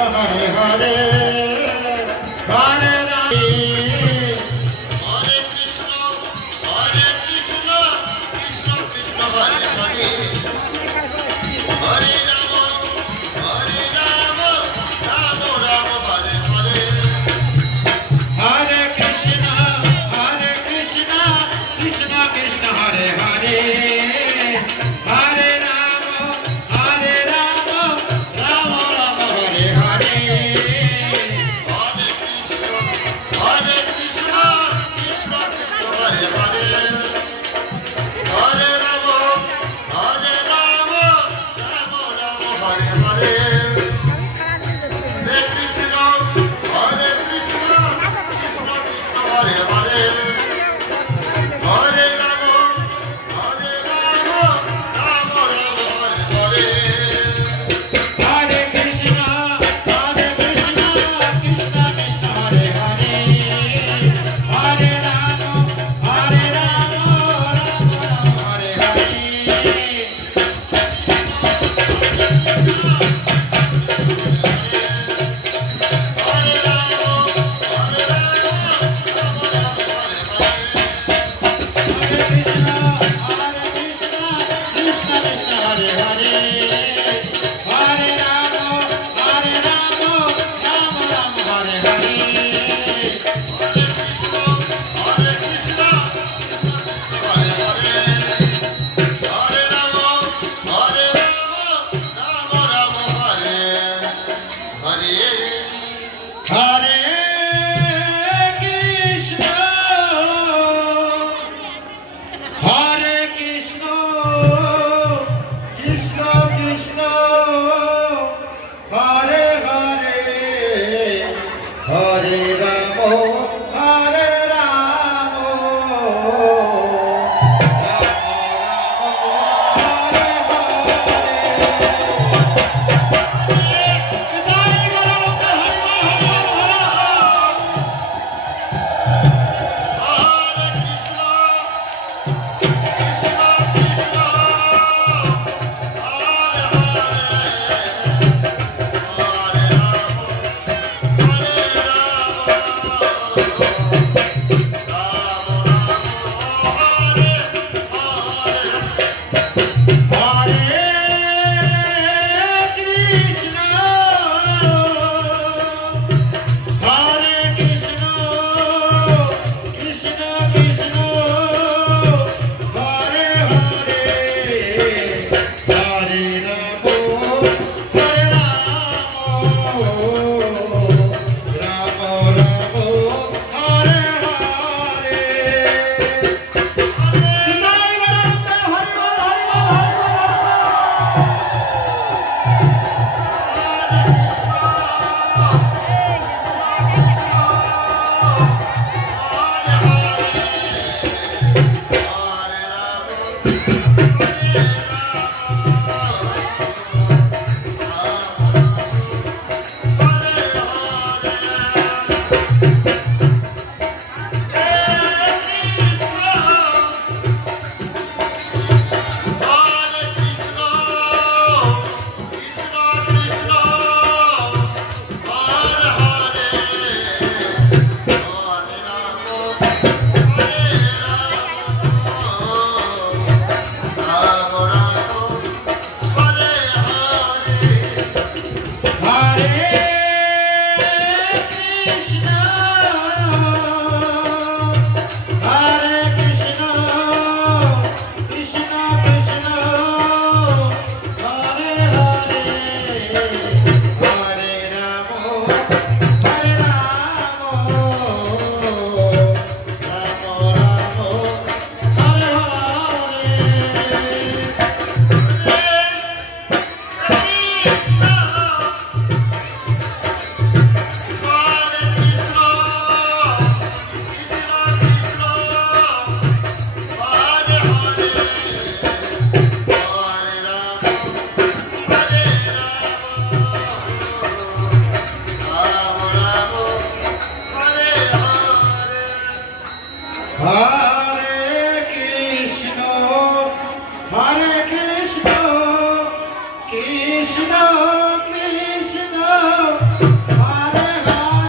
Hare Hare Hare Ram Hare Krishna Krishna Krishna Hare Hare Hare Ram Ram Ram Hare Hare Hare Krishna Krishna Krishna Hare Hare Hare Ram Ram Ram Hare Hare Hare Krishna Krishna Krishna Hare Hare Hare Ram Ram Ram Hare Hare Hare Krishna Krishna Krishna Hare Hare Hare Ram Ram Ram Hare Hare Hare Krishna Krishna Krishna Hare Hare Hare Ram Ram Ram Hare Hare Krishna